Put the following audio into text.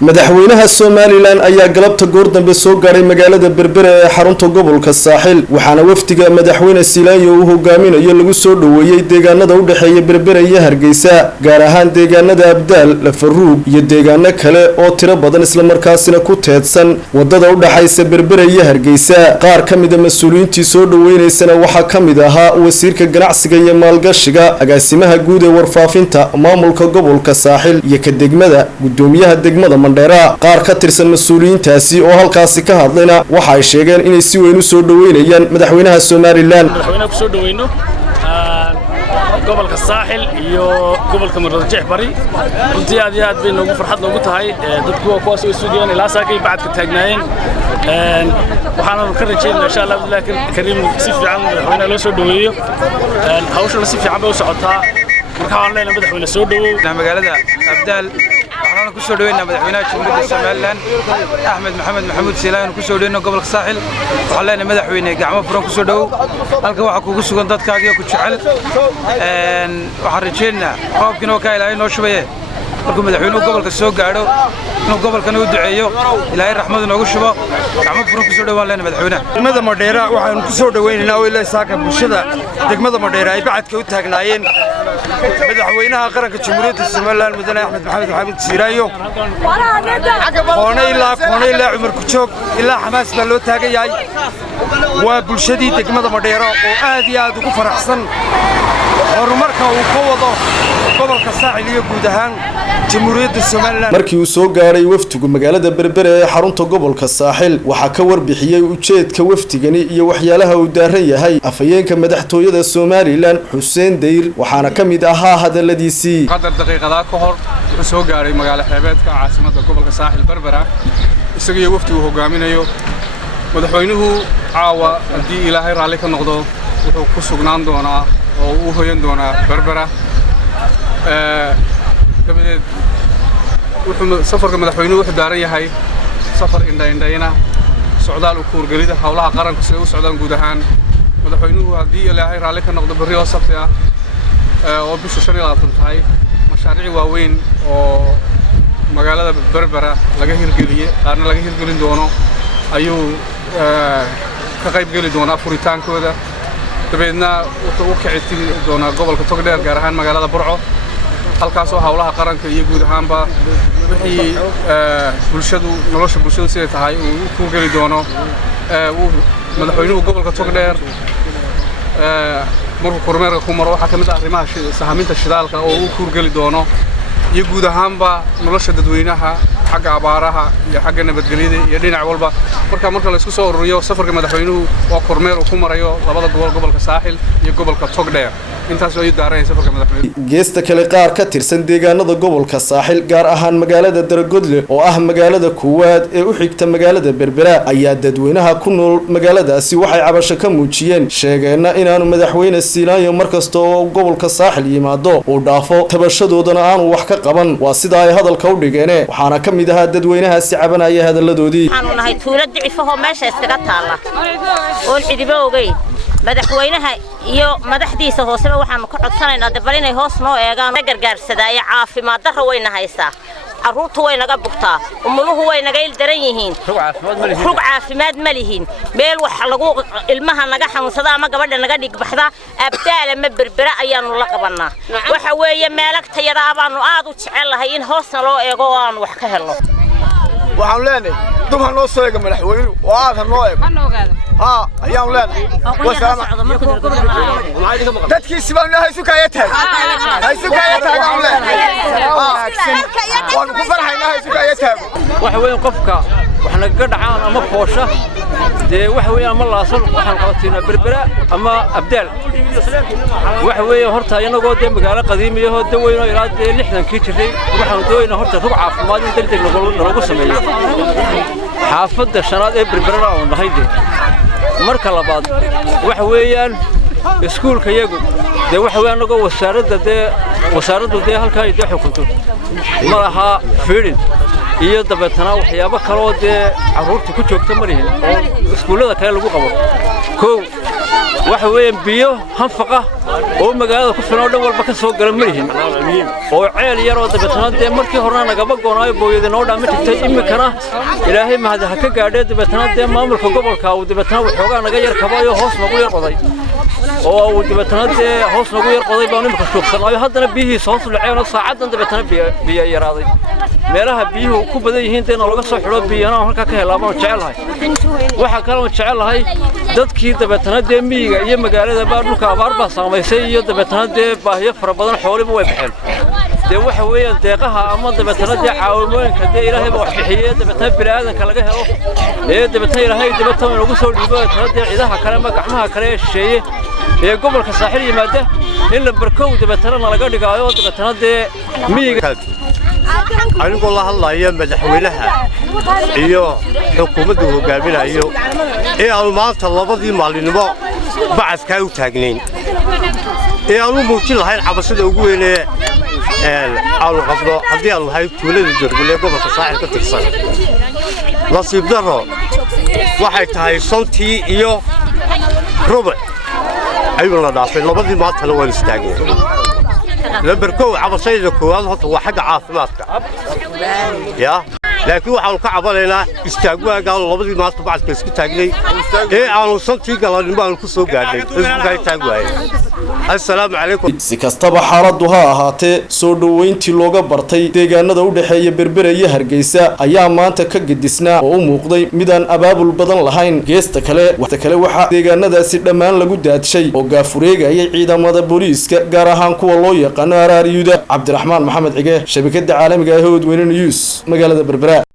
madaxweynaha Somaliland ayaa galabta goor dambe soo gaaray magaalada Berbera ee xarunta gobolka Saaxil waxaana wafdiga madaxweyne Silaanyo uu hogaaminayo lagu soo dhaweeyay deegaanada u dhaxeeya Berbera iyo Hargeysa gaar ahaan deegaanada Abdaal, Lafaruug iyo deegaano kale oo tiro badan isla markaasina ku teedsan wadada u dhaxaysa Berbera iyo Hargeysa qaar kamid ah mas'uuliyiintii soo dhaweynaysana waxa kamid ahaa wasiirka ganacsiga iyo maalgashiga agaasimaha guud ee warfaafinta maamulka gobolka Saaxil iyo ka degmada gudoomiyaha degmada qaar ka tirsan mas'uuliyiintaasi oo halkaasi ka hadlayna waxa ay sheegeen inay si weyn u soo dhaweynayaan madaxweynaha Somaliland madaxweynaha ku soo dhaweyno gobolka Saaxil iyo gobolka Maroodijeex bari intii aad iyo aad bay noogu farxad noogu tahay dadku kuwaas oo sugayeen ilaa saakay bacadka taagnaayeen waxaan ka rajaynayaa insha Allah kariim si fiican madaxweynaha loo soo dhaweeyo hawsha si fiican bay u socotaa marka aan leenahay madaxweynaha soo dhaweeyo magaalada Abdaal waxaan ku soo dhaweynaa madaxweynaha Jamhuuriyadda Somaliland Axmed Maxamed Maxamuud Silaanyo ku soo dhaweynaa gobolka Saaxil waxaan leenahay madaxweyne gacmo furan ku soo dhaw halka waxa kugu sugan dadkaaga ku jecel waxaan rajaynayaa qoobkina oo ka ilaahay noo shubaye markuu madaxweynuhu gobolka soo gaadho inuu gobolkana u duceeyo ilaahay raxmad noogu shubo gacmo furan ku soo dhawaan leenahay madaxweynaha degmada Madheera waxaan ku soo dhaweynaynaa oo ilaa saaka bulshada degmada Madheera ay bacadka u taagnaayeen madaxweynaha qaranka Jamhuuriyadda Somaliland mudane Axmed Maxamed Maxamuud Silaanyo qoonay Umar ku joog ilaa Xamaas baa loo taagan yahay waa bulshadii degmada Madheera oo aad iyo aad ugu faraxsan horumarka uu ka wado gobolka Saaxil iyo guud ahaan Jamhuuriyadda Somaliland markii uu soo gaaray wafdigu magaalada Berbera ee xarunta gobolka Saaxil waxa ka warbixiyay ujeedka wafdigani iyo waxyaalaha uu daaran yahay afayeenka madaxtooyada Somaliland Xuseen Deyr waxaana kamid ahaa hadaladiisii qadar daqiiqada ka hor wuxuu soo gaaray magaalada xeebeedka caasimadda gobolka Saaxil Berbera isaga wafdigu hogaaminayo madaxweynuhu caawa hadii Ilaahay raali ka noqdo wuxuu ku sugnaan doonaa oo uu hoyan doonaa Berbera kabadeed wuxuu safarka madaxweynuhu wuxuu daaran yahay safar indha-indhayna socdaal u kuurgelida hawlaha qaranka sida u socdaan guud ahaan madaxweynuhu hadii Ilaahay raali ka noqdo berri oo sabti ah oo bisha 25 tahay mashaariic waaweyn oo magaalada Berbera laga hirgeliyay qaarna laga hirgelin doono ayuu ka qayb gali doonaa furitaankooda dabeedna wuxuu u kicin doonaa gobolka Togdheer gaar ahaan magaalada Burco halkaas oo hawlaha qaranka iyo guud ahaanba wixii bulshadu nolosha bulshada sida tahay uu ku gali doono madaxweynuhu gobolka Togdheer markuu kormeerka ku maro waxa kamid ah arrimaha sahaminta shidaalka oo uu ku gali doono iyo guud ahaanba nolosha dadweynaha xagga abaaraha iyo xagga nabadgelyada iyo dhinac walba marka la isku soo ururiyo safarka madaxweynuhu waa kormeer uu ku marayo labada gobolka Saaxil iyo gobolka Togdheer intaas oo daaray safarka madaxweynuhu geesta kale qaar ka tirsan deegaanada gobolka Saaxil gaar ahaan magaalada Daragodle oo ah magaalada koowaad ee u xigta magaalada Berbera ayaa dadweynaha ku nool magaaladaasi waxay cabasho ka muujiyeen sheegeena inaanu madaxweyne Silaanyo markasta oo gobolka Saaxil yimaado oo dhaafo tabashadoodana aanu wax ka qaban waa sida ay hadalka u dhigeen waxaana kamid ahaa dadweynahaasi cabanaya hadaladoodii waxaanu nahay tuulad dhicifaho meesha iskaga taala oo cidiba ogay madaxweynaha iyo madaxdiisa hooseba waxaanu ka codsanaynaa dabal inay hoos noo eegaan gargaarsadaya caafimaad darro wayna haysaa caruurtu way naga bugtaa umuluhu way naga il daran yihiin rug caafimaad ma lihin meel wax lagu ilmaha naga xanuunsada ama gabadha naga dhigbaxda Abdaal ama Berbera ayaanu la qabanaa waxa weeye meelagtayada abaanu aad u jecelahay in hoosna loo eego oo aan wax ka helno waxaan leenahay dumar noo soo eega madaxweynuhu oo aad noo eego ayaan leenahay wasalaam dadkii sibaan haysu kaaya taag aan leenahay waan ku farxaynaa haysu kaaya taag waxa weyn qofka wax naga dhacaan ama foosha de waxa weyn ama laasan waxaan qabatina Berbera ama Abdaal waxa weyn horta inagoo de magaalo qadiimi ah oo daweyno ilaa 60 jiray waxaan doonaa horta rug caafimaad in degdeg lagu sameeyo xaafadda shanaad ee Berbera oo dhahayd marka labaad waxa weeyaan iskuulka iyagu de waxa weeyaan anagoo wasaaraddu de halka ay xukunto malaha fiirin iyo dabeetana waxyaabo kale oo de caruurta ku joogta marihin oo iskuulada kale lagu qabo waxa weeyaan biyo hanfaqa oo magaalada ku filan oo dhan walba ka soo gala marihin oo ceel yar oo dabeetana dee markii horena nagaba goonaayo booyada noo dhaama jirtay imikana ilaahay mahad ha ka gaadhay dabeetana dee maamulka gobolka uu dabeetana waxoogaa naga yar kabayo hoos nagu yar qoday oo uu dabeetana dee hoos nagu yar qoday baan imika joogsanaayo haddana biyihiisa hoos u dhaceen oo saacadan dabeetana biyo yaraaday meelaha biyuhu ku badan yihiin dee laga soo xidho biyana halkaa ka helaa baan jecelahay waxaa kaloo jecelahay dadkii dabeetana dee miyiga iyo magaalada baa dhulka abaar baa saamaysay iyo dabeetana dee baahiyo fara badan xooliba way baxeen dee waxa weeyaan deeqaha ama dabeetana dee caawimooyinka dee ilaahay baa wax bixiyey dabeetana bini'aadanka laga helo ee dabeetana ilaahay dabeetana inagu soo dhiibo dabeetana dee ciidaha kale ama gacmaha kale ee shisheeye ee gobolka saaxil yimaada in la barkow dabeetana laga dhigaayo dabeetana dee miyiga anigoo la hadlaya madaxweynaha iyo xukuumadda hogaaminayo ee aanu maanta labadii maalinimo bacadkaa u taagnayn ee aanu muujin lahayn cabashada ugu weynee aanu qabno haddii aanu nahay tuulada Berbere ee gobolka Saaxil ka tirsan nasiib darro waxay tahay santii iyo rubuc ayuu la dhaafay labadii maantana waan istaagnay لبركو عبصيد كواد هو حاجة عافماتك يا لكن وحنا كعبالنا استاجوا قالوا لبدي ما تبعت كيسك تاجلي إيه أنا صنتي قالوا نبغى نكسو قاعدين إسمه تاجوا السلام عليكم si kastaba xaaladdu ha ahaatee soo dhaweyntii looga bartay deegaanada u dhaxeeya Berbere iyo Hargeysa ayaa maanta ka gidisnaa oo u muuqday midaan abaabul badan lahayn geesta kale waxa deegaanadaasi dhammaan lagu daadshay oo gaafureegayay ciidamada booliiska gaar ahaan kuwa loo yaqaan araariyuda Cabdiraxmaan Maxamed Cige shabakada caalamiga ah ee Wadweyne News magaalada Berbere